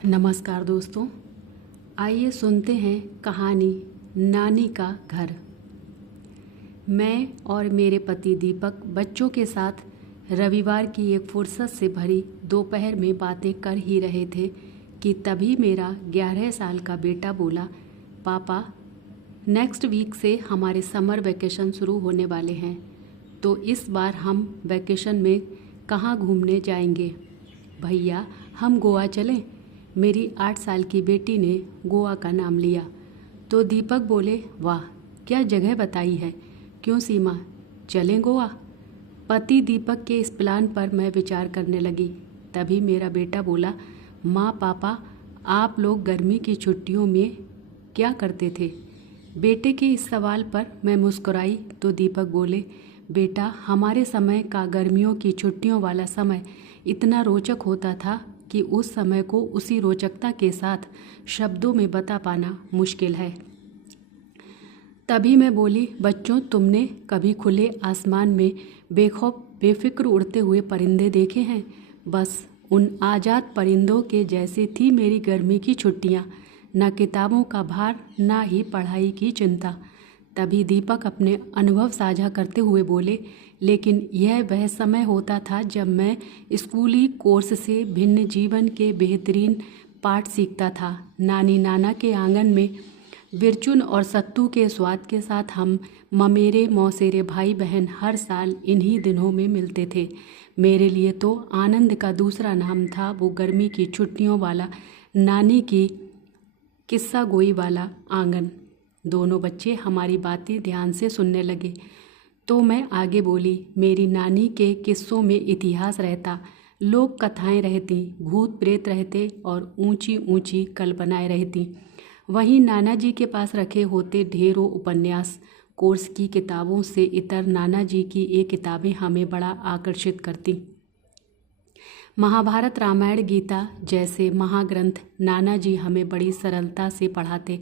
नमस्कार दोस्तों, आइए सुनते हैं कहानी नानी का घर। मैं और मेरे पति दीपक बच्चों के साथ रविवार की एक फुर्सत से भरी दोपहर में बातें कर ही रहे थे कि तभी मेरा 11 साल का बेटा बोला, पापा नेक्स्ट वीक से हमारे समर वैकेशन शुरू होने वाले हैं, तो इस बार हम वैकेशन में कहाँ घूमने जाएंगे? भैया हम गोवा चलें? मेरी 8 साल की बेटी ने गोवा का नाम लिया तो दीपक बोले, वाह क्या जगह बताई है, क्यों सीमा चलें गोवा? पति दीपक के इस प्लान पर मैं विचार करने लगी। तभी मेरा बेटा बोला, माँ पापा आप लोग गर्मी की छुट्टियों में क्या करते थे? बेटे के इस सवाल पर मैं मुस्कुराई तो दीपक बोले, बेटा हमारे समय का गर्मियों की छुट्टियों वाला समय इतना रोचक होता था कि उस समय को उसी रोचकता के साथ शब्दों में बता पाना मुश्किल है। तभी मैं बोली, बच्चों तुमने कभी खुले आसमान में बेखौफ बेफिक्र उड़ते हुए परिंदे देखे हैं? बस उन आज़ाद परिंदों के जैसी थी मेरी गर्मी की छुट्टियाँ, न किताबों का भार न ही पढ़ाई की चिंता। तभी दीपक अपने अनुभव साझा करते हुए बोले, लेकिन यह वह समय होता था जब मैं स्कूली कोर्स से भिन्न जीवन के बेहतरीन पाठ सीखता था। नानी नाना के आंगन में विरचुन और सत्तू के स्वाद के साथ हम ममेरे मौसेरे भाई बहन हर साल इन्हीं दिनों में मिलते थे। मेरे लिए तो आनंद का दूसरा नाम था वो गर्मी की छुट्टियों वाला नानी की किस्सा गोई वाला आंगन। दोनों बच्चे हमारी बातें ध्यान से सुनने लगे तो मैं आगे बोली, मेरी नानी के किस्सों में इतिहास रहता, लोक कथाएं रहती, भूत प्रेत रहते और ऊंची ऊंची कल्पनाएं रहती। वहीं नाना जी के पास रखे होते ढेरों उपन्यास। कोर्स की किताबों से इतर नाना जी की ये किताबें हमें बड़ा आकर्षित करती। महाभारत रामायण गीता जैसे महाग्रंथ नाना जी हमें बड़ी सरलता से पढ़ाते।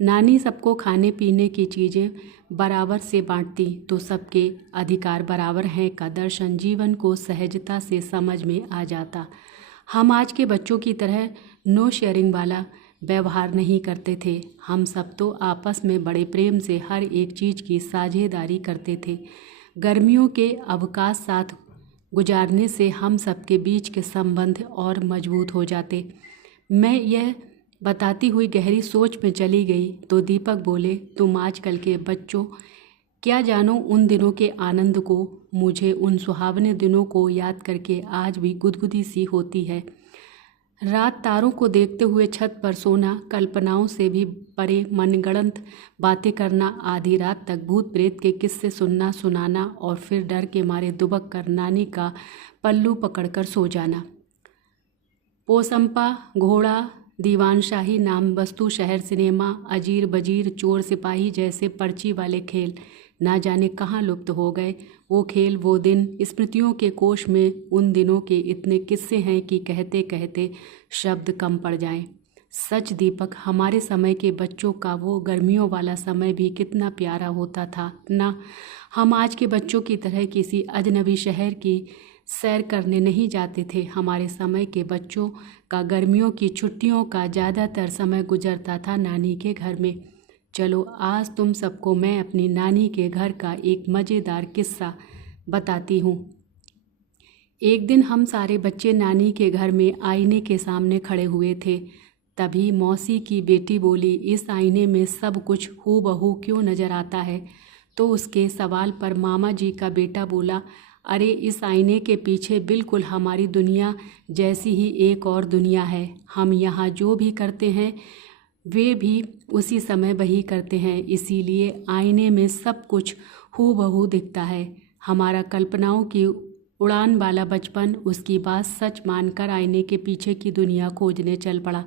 नानी सबको खाने पीने की चीज़ें बराबर से बांटती तो सबके अधिकार बराबर हैं का दर्शन जीवन को सहजता से समझ में आ जाता। हम आज के बच्चों की तरह नो शेयरिंग वाला व्यवहार नहीं करते थे। हम सब तो आपस में बड़े प्रेम से हर एक चीज़ की साझेदारी करते थे। गर्मियों के अवकाश साथ गुजारने से हम सबके बीच के संबंध और मजबूत हो जाते। मैं यह बताती हुई गहरी सोच में चली गई तो दीपक बोले, तुम आजकल के बच्चों क्या जानो उन दिनों के आनंद को। मुझे उन सुहावने दिनों को याद करके आज भी गुदगुदी सी होती है। रात तारों को देखते हुए छत पर सोना, कल्पनाओं से भी परे मनगढ़ंत बातें करना, आधी रात तक भूत प्रेत के किस्से सुनना सुनाना और फिर डर के मारे दुबक कर नानी का पल्लू पकड़कर सो जाना। पोसंपा, घोड़ा, दीवानशाही, नाम वस्तु, शहर सिनेमा, अजीर बजीर, चोर सिपाही जैसे पर्ची वाले खेल ना जाने कहाँ लुप्त हो गए। वो खेल, वो दिन, स्मृतियों के कोश में उन दिनों के इतने किस्से हैं कि कहते कहते शब्द कम पड़ जाएं। सच दीपक, हमारे समय के बच्चों का वो गर्मियों वाला समय भी कितना प्यारा होता था ना। हम आज के बच्चों की तरह किसी अजनबी शहर की सैर करने नहीं जाते थे। हमारे समय के बच्चों का गर्मियों की छुट्टियों का ज़्यादातर समय गुजरता था नानी के घर में। चलो आज तुम सबको मैं अपनी नानी के घर का एक मज़ेदार किस्सा बताती हूँ। एक दिन हम सारे बच्चे नानी के घर में आईने के सामने खड़े हुए थे। तभी मौसी की बेटी बोली, इस आईने में सब कुछ हूबहू क्यों नज़र आता है? तो उसके सवाल पर मामा जी का बेटा बोला, अरे इस आईने के पीछे बिल्कुल हमारी दुनिया जैसी ही एक और दुनिया है। हम यहाँ जो भी करते हैं वे भी उसी समय वही करते हैं, इसीलिए आईने में सब कुछ हूबहू दिखता है। हमारा कल्पनाओं की उड़ान वाला बचपन उसकी बात सच मानकर आईने के पीछे की दुनिया खोजने चल पड़ा।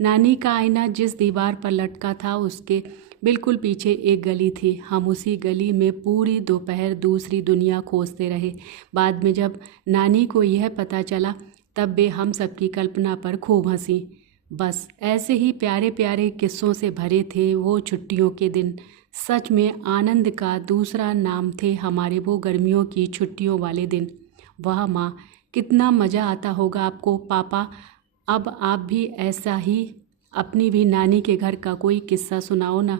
नानी का आईना जिस दीवार पर लटका था उसके बिल्कुल पीछे एक गली थी। हम उसी गली में पूरी दोपहर दूसरी दुनिया खोजते रहे। बाद में जब नानी को यह पता चला तब वे हम सबकी कल्पना पर खूब हंसी। बस ऐसे ही प्यारे प्यारे किस्सों से भरे थे वो छुट्टियों के दिन। सच में आनंद का दूसरा नाम थे हमारे वो गर्मियों की छुट्टियों वाले दिन। वाह माँ, कितना मज़ा आता होगा आपको। पापा अब आप भी ऐसा ही अपनी भी नानी के घर का कोई किस्सा सुनाओ ना।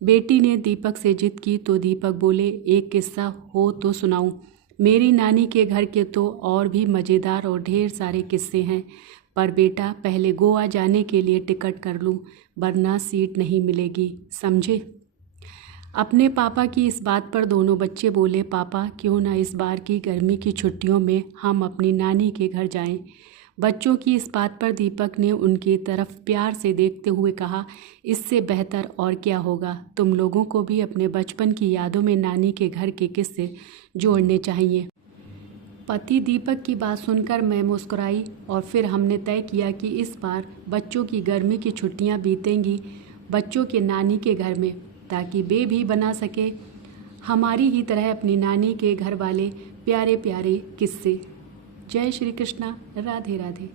बेटी ने दीपक से जिद की तो दीपक बोले, एक किस्सा हो तो सुनाऊं। मेरी नानी के घर के तो और भी मज़ेदार और ढेर सारे किस्से हैं, पर बेटा पहले गोवा जाने के लिए टिकट कर लूं, वरना सीट नहीं मिलेगी, समझे। अपने पापा की इस बात पर दोनों बच्चे बोले, पापा क्यों ना इस बार की गर्मी की छुट्टियों में हम अपनी नानी के घर जाएं। बच्चों की इस बात पर दीपक ने उनकी तरफ प्यार से देखते हुए कहा, इससे बेहतर और क्या होगा। तुम लोगों को भी अपने बचपन की यादों में नानी के घर के किस्से जोड़ने चाहिए। पति दीपक की बात सुनकर मैं मुस्कुराई और फिर हमने तय किया कि इस बार बच्चों की गर्मी की छुट्टियां बीतेंगी बच्चों के नानी के घर में, ताकि वे भी बना सके हमारी ही तरह अपनी नानी के घर वाले प्यारे प्यारे किस्से। जय श्री कृष्णा, राधे राधे।